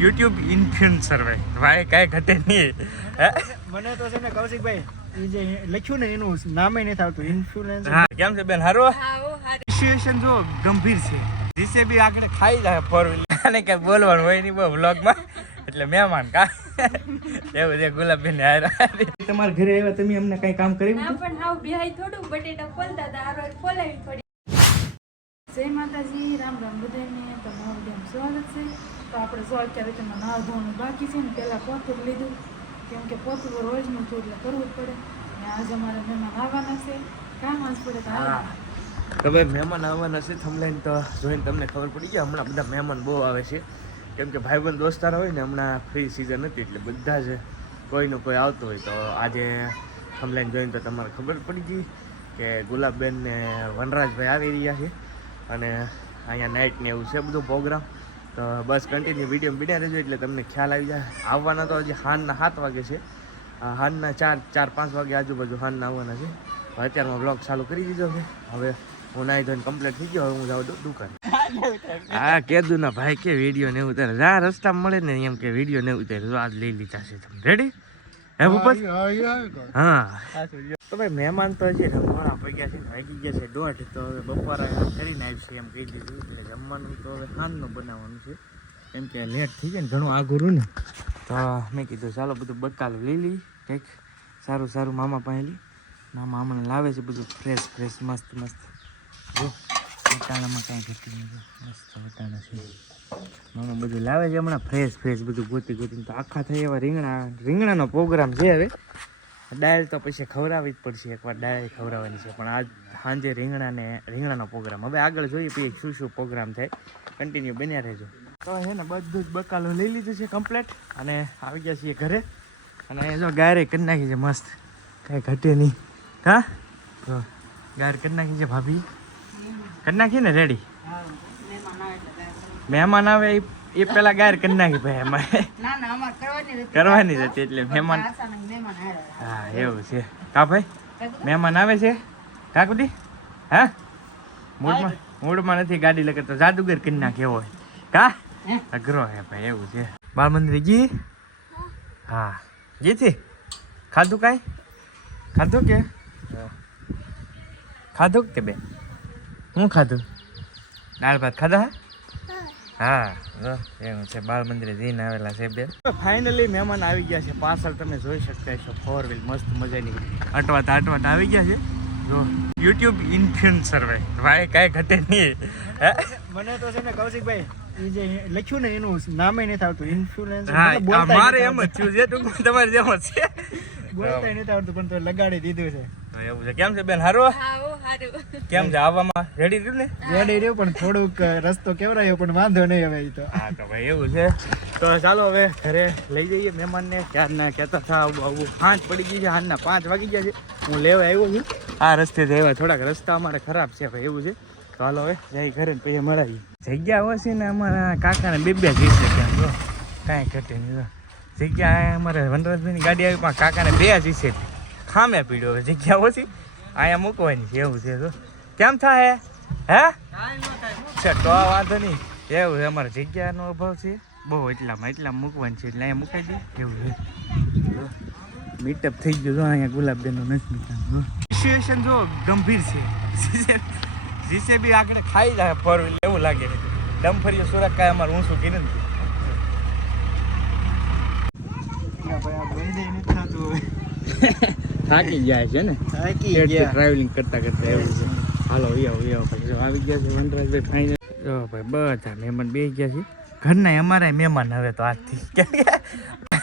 YouTube influencer ભાઈ કાંઈ ઘટે નહીં. મને તો છે ને કૌશિકભાઈ એ જે લખ્યું ને એનું નામે નથી આવતું ઇન્ફ્લુએન્સર. હા કેમ છે બેન? હારો. સિચ્યુએશન જો ગંભીર છે. જીસે બી આગળ ખાઈ જાય ફોર વ્હીલર અને કઈ બોલવાનું હોય નહીં બહુ વ્લોગમાં એટલે મહેમાન કા એવું છે. ગુલાબબેન તમારા ઘરે આવ્યા તમે અમને કઈ કામ કરી પણ હાવ બિહાઈ થોડું બટેટા ફોલતા હતા આરો ફોલાવી પડી. જય માતાજી, રામ રામ બધાને. તો નવા વિડીયોમાં સ્વાગત છે. તો આપણે જો અત્યારે તેમાં નાવા ધોવાનું બાકી છે ને પહેલાં પોતું લીધું કેમ કે પોતું રોજનું છું એટલે કરવું જ પડે. અને આજે અમારા મહેમાન આવવાના છે. કામ આજ પડે તો તો ભાઈ મહેમાન આવવાના છે. થમલાઈને તો જોઈને તમને ખબર પડી ગયા. હમણાં બધા મહેમાન બહુ આવે છે કેમ કે ભાઈબંધ દોસ્તાર હોય ને હમણાં ફ્રી સિઝન હતી એટલે બધા જ કોઈનું કોઈ આવતું હોય. તો આજે થમલાઈને જોઈને તો તમારે ખબર પડી ગઈ કે ગુલાબબેન ને વનરાજભાઈ આવી રહ્યા છે અને અહીંયા નાઇટ ને એવું છે બધું પ્રોગ્રામ. તો બસ કન્ટિન્યુ વિડીયો બન્યા રહેજો એટલે તમને ખ્યાલ આવી જાય. આવવાના તો હજી સાંજના 7 વાગે છે. સાંજના 4-5 વાગે આજુબાજુ સાંજના આવવાના છે. અત્યારમાં બ્લોગ ચાલુ કરી દીધો છે. હવે હું નાઈ ધોઈને કમ્પ્લીટ થઈ ગયો. હવે હું જાઉં દુકાન. હા કીધું ના ભાઈ કે વિડીયો ને ઉતારે જા રસ્તા મળે ને એમ કે વિડીયો ને ઉતારે તો આજ લઈ લીધા છે તમે. રેડી હે ભૂપત? હા તો ભાઈ મહેમાન તો હજી રમવાના પગ્યા છે. વાગી ગયા છે 1:30. તો હવે બપોરે કરીને આવશે એમ કહી દીધું. એટલે જમવાનું તો હવે સાંજનું બનાવવાનું છે કેમ કે લેટ થઈ જાય ને ઘણું આઘુરું ને. તો મેં કીધું ચાલો બધું બકાલું લઈ લઈ કંઈક સારું સારું મામા પાસે લઈ. મામા હમણાં લાવે છે બધું ફ્રેશ મસ્ત જો વટાણામાં કાંઈ ઘટતું નથી. મસ્ત વટાણા છે મામા બધું લાવે છે હમણાં ફ્રેશ બધું ગોતીને. તો આખા થઈ એવા રીંગણાનો પ્રોગ્રામ છે. હવે દાળ તો પછી ખવડાવવી જ પડશે. એકવાર દાળ ખવડાવવાની છે પણ આજ સાંજે રીંગણાનો પ્રોગ્રામ. હવે આગળ જોઈએ પછી શું પ્રોગ્રામ થાય. કન્ટિન્યુ બન્યા રહેજો. તો છે ને બધું જ બકાલું લઈ લીધું છે કમ્પ્લેટ અને આવી ગયા છીએ ઘરે. અને જો ગાયરે કરી નાખી છે મસ્ત, કાંઈ ઘટે નહીં. હા જો ગાયર કરી નાખી છે ભાભી. કરી નાખી ને રેડી. મહેમાન આવે એ પેલા ગાયર કરી નાખી ભાઈ અમારે કરવાની હતી એટલે મહેમાન. હા એવું છે કા ભાઈ? મહેમાન આવે છે કાકુદી? હા મૂડમાં નથી ગાડી લગે તો જાદુગર કરી નાખે એવો હોય કા? અઘરો હે ભાઈ એવું છે. બાળ મંદિર જી? હા જીથી ખાધું કાંઈ ખાધું કે ખાધું કે બે? હું ખાધું? દાળ ભાત ખાધા? હા એમ છે. બાળ મંદિરે જઈને આવેલા છે બે. ફાઇનલી મહેમાન આવી ગયા છે. પાછળ તમે જોઈ શકતા છો 4 વ્હીલ મસ્ત મજાની અટવાતા આવી ગયા છે. જો યુટ્યુબ ઇન્ફ્લુએન્સર ભાઈ કાંઈ ઘટે નહીં. મને તો છે ને કૌશિકભાઈ એ જે લખ્યું ને એનું નામે નથી આવતું ઇન્ફ્લુએન્સર. હા મારે એમ જ થયું છે. ટૂંકમાં તમારે જેમ જ છે. બોલતા નથી આવડતું પણ તો લગાડી દીધું છે. એવું છે. કેમ છે બેન? હારું કેમ છે? આવવામાં રેડી રહ્યું ને? રેડી રહ્યું પણ થોડુંક રસ્તો કેવરાયો પણ વાંધો નહીં હવે. તો હા તો ભાઈ એવું છે. તો ચાલો હવે ઘરે લઈ જઈએ મહેમાનને. ક્યારના કહેતા હતા આવું 5 પડી ગઈ છે. હાલના 5 વાગી ગયા છે. હું લેવા આવ્યો છું. આ રસ્તે આવ્યા. થોડાક રસ્તા અમારે ખરાબ છે ભાઈ એવું છે. તો હાલો હવે જઈ ઘરે ને પછી મરાવી જગ્યા હોય છે ને. અમારા કાકાને 2 જીસે ત્યાં જો કાંઈ ઘટે નહીં. જગ્યા અમારે વનરાજભાઈની ગાડી આવી પણ કાકાને 2 જીસે ખામે પીડ્યો. હવે જગ્યા ઓછી અહીંયા મૂકવાની છે એવું છે. તો કેમ થાય હે? તો વાંધો નહીં એવું છે. અમારે જગ્યાનો અભાવ છે બહુ એટલામાં મૂકવાની છે એટલે અહીંયા મુકાઈ દઈએ એવું છે. મીટઅપ થઈ ગયું. જો અહીંયા ગુલાબબેનનું નથી. સિચ્યુએશન જો ગંભીર છે. જીસે બી આગળ ખાઈ જાય ફોર વ્હીલ એવું લાગે છે. ડમફરીઓ સુરત કાંઈ અમારે ઊંચું કીધું નથી. થાકી જાય છે ને ટ્રાવેલિંગ કરતા એવું છે. હાલો આવી ગયા છે વનરાજભાઈ ફાઇનલ. જો ભાઈ બધા મહેમાન બેસી ગયા છે. ઘરના અમારા મહેમાન હવે તો આજથી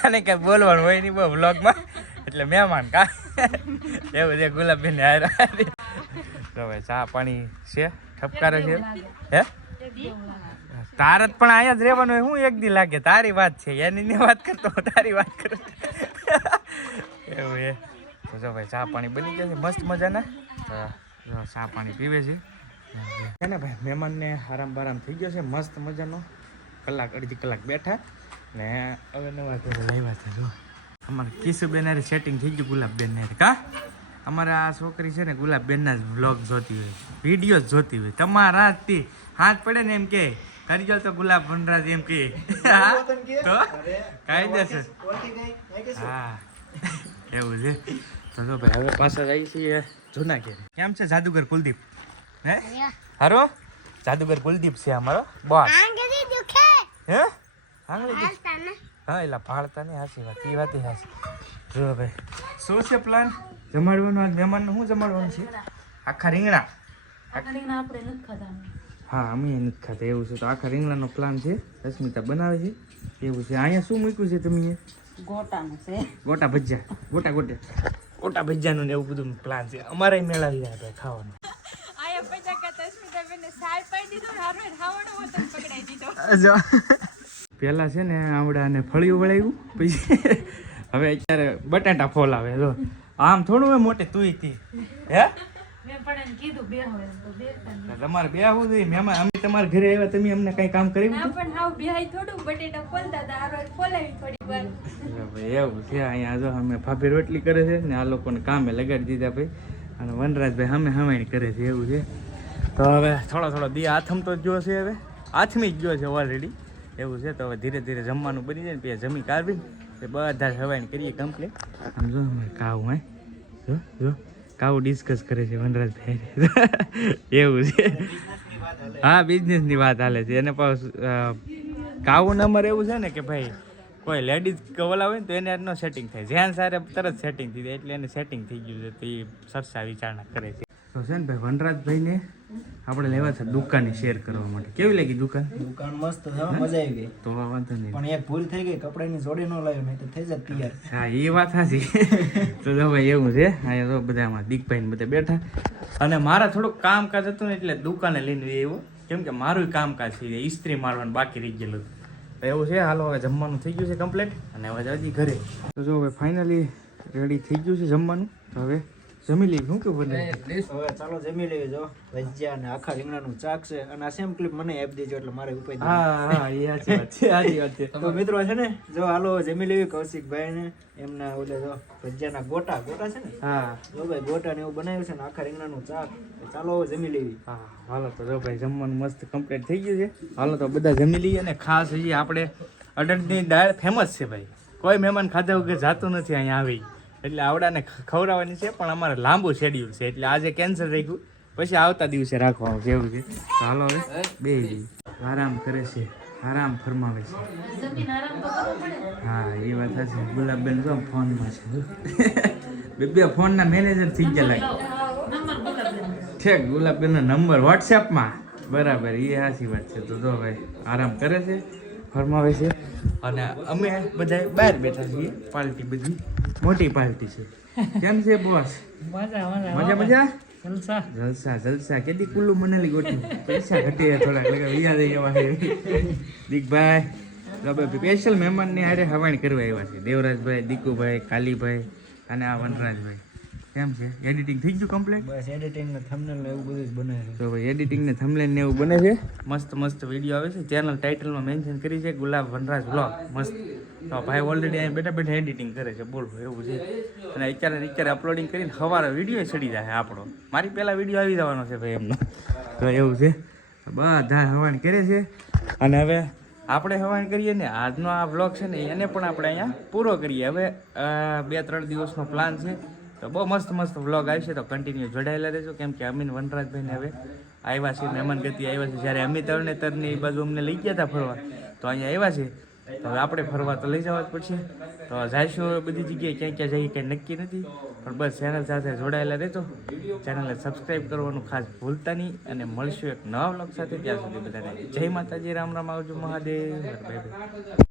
અને કઈ બોલવાનું હોય નહીં બહુ વ્લોગમાં એટલે મહેમાન કા એવું છે. ગુલાબબેન હાર તો ભાઈ ચા પાણી છે ઠપકારે છે. હે તારત પણ અહીંયા જ રહેવાનું હોય. હું એક દી લાગે તારી વાત છે એની વાત કરતો તારી વાત કરું એવું એ. તો જો ભાઈ ચા પાણી બની ગયા છે મસ્ત મજાના. તો ચા પાણી પીવે છે ને ભાઈ. મહેમાનને આરામ બારામ થઈ ગયો છે મસ્ત મજાનો. અડધી કલાક બેઠા ને હવે નવા ઘરે લાવ્યા છે. જો અમારે કિશુબેન હારે સેટિંગ થઈ ગયું ગુલાબબેન હારે કા? અમારે આ છોકરી છે ને ગુલાબબેનના જ વ્લોગ જોતી હોય વિડીયો જ જોતી હોય. તમારાથી હાથ પડે ને એમ કે કરી જાવ તો ગુલાબ વનરાજ એમ કે તો કાયદેસર હા એવું છે તો જો ભાઈ હવે પાછા જઈએ છીએ જૂના ઘેર કેમ છે જાદુગર કુલદીપ હે હારો જાદુગર કુલદીપ છે અમારો બોસ હે હા એલા ભાળતા નહીં હાસી વાત એ વાત હાસી જો ભાઈ શું છે પ્લાન જમાડવાનો આજ મહેમાનને શું જમાડવાનું છે આખા રીંગણા આપણે નથી ખાતા હા અમે નથી ખાતા એવું છે તો આખા રીંગણાનો પ્લાન છે રશ્મિતા બનાવે છે એવું છે અહીંયા શું મૂક્યું છે તમે ગોટાનું છે ગોટા ભજીયા ગોટા ભજીયાનું ને એવું બધું પ્લાન છે અમારે મેળાવી રહ્યા ભાઈ ખાવાનું આયા પૈસા કરતા સ્મિતાબેનને સાલ પાઈ દીધો ને હારો ખાવાનું હોત પકડાઈ દીધો પેલા છે ને આવડા ને ફળિયું વળાવ્યું પછી હવે અત્યારે બટાટા ફોલાવે જો આમ થોડું હોય મોટે તું હતી હે મેં પણ એને કીધું બે હવે તો બેસતા નહીં. તમારે બે આવું જોઈએ મહેમાન અમે તમારા ઘરે આવ્યા તમે અમને કઈ કામ કર્યું ના પણ હાવ બેહાઈ થોડું બટેટા ફોલતા હતા હારો ફોલાવી થોડી વાર એવું છે અહીંયા જો અમે ભાભી રોટલી કરે છે ને આ લોકોને કામે લગાડી દીધા ભાઈ અને વનરાજભાઈ અમે હમાણી કરે છે એવું છે તો હવે થોડો દી આથમતો જ જો છે હવે આથમી જ ગયો છે ઓલરેડી એવું છે તો હવે ધીરે ધીરે જમવાનું બની જાય ને પછી જમી કાઢવી તે બધા હવાઈને કરીએ કમ્પ્લીટ આમ જો અમે કાવું હે જો કાવું ડિસ્કસ કરે છે વનરાજભાઈ એવું છે હા બિઝનેસની વાત હાલે છે એને પાછું કાવું નંબર એવું છે ને કે ભાઈ કોઈ લેડીઝ ઓલા હોય ને તો એને એનો સેટિંગ થાય જ્યાં સારે તરત સેટિંગ થઈ જાય એટલે એને સેટિંગ થઈ ગયું છે તો એ સરસા વિચારણા કરે છે તો છે ને ભાઈ વનરાજભાઈને આપણે લેવા છે દુકાને શેર કરવા માટે કેવી લાગી દુકાન મસ્ત છે મજા આવી ગઈ તો વાંધો નહીં પણ એક ભૂલ થઈ ગઈ કપડાની જોડી ન લાવ્યો નહીં તો થઈ જાય તૈયાર હા એ વાત સાચી તો જો ભાઈ એવું છે અહીંયા તો બધા આમાં દીકભાઈ ને બધા બેઠા અને મારા થોડુંક કામકાજ હતું ને એટલે દુકાને લઈને એવું કેમ કે મારું કામકાજ છે ઇસ્ત્રી મારવાનું બાકી રહી ગયેલું તો એવું છે હાલો હવે જમવાનું થઈ ગયું છે કમ્પ્લીટ અને હવે જતી ઘરે તો જો હવે ફાઇનલી રેડી થઈ ગયું છે જમવાનું તો હવે જમી લઈ શું કેવું બને હવે ચાલો જમી લેવી જો ભજીયા અને આખા રીંગણાનું ચાક છે અને આ સેમ ક્લિપ મને આપી દેજો એટલે મારે ઉપાય હા એ સાચી વાત છે સાચી વાત છે તો મિત્રો છે ને જો હાલો જમી લેવી કૌશિકભાઈ ને એમના ઓલે જો ભજીયાના ગોટા છે ને હા જો ભાઈ ગોટા ને એવું બનાવ્યું છે ને આખા રીંગણાનું ચાક ચાલો જમી લેવી હા હાલો તો જો ભાઈ જમવાનું મસ્ત કમ્પ્લીટ થઈ ગયું છે હાલો તો બધા જમી લઈએ અને ખાસ હજી આપણે અડદની દાળ ફેમસ છે ભાઈ કોઈ મહેમાન ખાધા વગર જાતું નથી અહીંયા આવી એટલે આવડાને ખવડાવવાની છે પણ અમારે લાંબુ શેડ્યુલ છે એટલે આજે કેન્સલ રાખ્યું પછી આવતા દિવસે રાખવાનું છે એવું છે તો હાલો હવે બે આરામ કરે છે આરામ ફરમાવે છે જમીન આરામ તો કરવો પડે હા એ વાત સાચી ગુલાબબેન જો ફોનમાં છે બે ફોનના મેનેજર થઈ ગયા લાગે નંબર બોલાવ ઠેક ગુલાબબેનનો નંબર વોટ્સએપમાં બરાબર એ સાચી વાત છે તો જો ભાઈ આરામ કરે છે ફરમાવે છે અને અમે બધા બહાર બેઠા છીએ પાર્ટી બધી મોટી પાર્ટી છે કેમ છે બોસ મજા જલસા કેદી કુલ્લું મનાલી ગોઠવું પૈસા ઘટે થોડાક લગે વિયા દઈ એવા દીકભાઈ સ્પેશિયલ મહેમાનને હારે હવાણ કરવા આવ્યા છે દેવરાજભાઈ દીકુભાઈ કાલીભાઈ અને આ વનરાજભાઈ કેમ છે એડિટિંગ થઈ ગયું કમ્પ્લીટ બસ એડિટિંગ ને થંબનેલ ને એવું બધું જ બને છે તો ભાઈ એડિટિંગ ને થંબનેલ ને એવું બને છે મસ્ત વિડીયો આવે છે ચેનલ ટાઇટલમાં મેન્શન કરી છે ગુલાબ વનરાજ વ્લોગ મસ્ત તો ભાઈ ઓલરેડી અહીં બેઠા એડિટિંગ કરે છે બોલો એવું છે અને અત્યારે અપલોડિંગ કરીને સવારે વિડીયો ચડી જાય આપણો મારી પહેલાં વિડીયો આવી જવાનો છે ભાઈ એમનો તો એવું છે બધા હવાણ કરે છે અને હવે આપણે હવાણ કરીએ ને આજનો આ વ્લોગ છે ને એને પણ આપણે અહીંયા પૂરો કરીએ હવે 2-3 દિવસનો પ્લાન છે તો બહુ મસ્ત વ્લોગ આવશે તો કન્ટિન્યુ જોડાયેલા રહેજો કેમ કે અમીન વનરાજભાઈને હવે આવ્યા છે મહેમાન ગતિ આવ્યા છે જ્યારે અમે તરને એ બાજુ અમને લઈ ગયા હતા ફરવા તો અહીંયા આવ્યા છે તો હવે આપણે ફરવા તો લઈ જવા જ પડશે તો જઈશું બધી જગ્યાએ ક્યાં જઈએ કંઈ નક્કી નથી પણ બસ ચેનલ સાથે જોડાયેલા રહેજો ચેનલને સબસ્ક્રાઈબ કરવાનું ખાસ ભૂલતા નહીં અને મળશું એક નવા વ્લોગ સાથે ત્યાં સુધી બધાને જય માતાજી રામ આવજો મહાદેવ બાય બાય